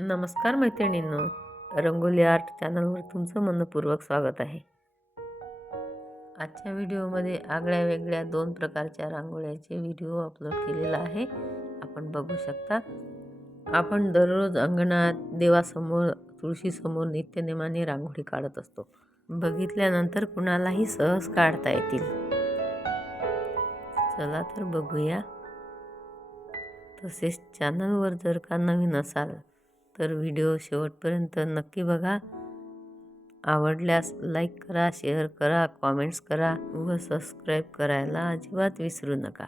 नमस्कार मैत्रिणींनो, रंगोली आर्ट चॅनलवर तुमचं मनपूर्वक स्वागत आहे. आजच्या व्हिडिओमध्ये आगळ्या वेगळ्या 2 प्रकारच्या रांगोळ्याचे व्हिडिओ अपलोड केलेला आहे. आपण बघू शकता. आपण दररोज अंगणात देवासमोर, तुळशीसमोर नित्यनेमाने रांगोळी काढत असतो. बघितल्यानंतर कुणालाही सहज काढता येतील. चला तर बघूया. तसेच चॅनलवर जर का नवीन असाल तर व्हिडिओ शेवटपर्यंत नक्की बघा. आवडल्यास लाईक करा, शेअर करा, कॉमेंट्स करा व सबस्क्राईब करायला अजिबात विसरू नका.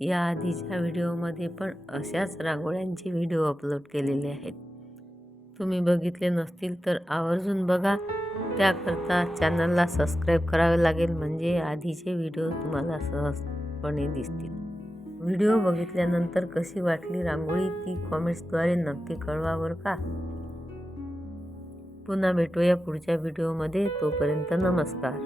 या आधीच्या व्हिडिओमध्ये पण अशाच रांगोळ्यांचे व्हिडिओ अपलोड केलेले आहेत. तुम्ही बघितले नसतील तर आवर्जून बघा. त्याकरता चॅनलला सबस्क्राईब करावे लागेल, म्हणजे आधीचे व्हिडिओ तुम्हाला सहजपणे दिसतील. व्हिडिओ बघितल्यानंतर कशी वाटली रांगोळी ती कॉमेंट्सद्वारे नक्की कळवा बरं का. पुन्हा भेटूया पुढच्या व्हिडिओमध्ये. तोपर्यंत नमस्कार.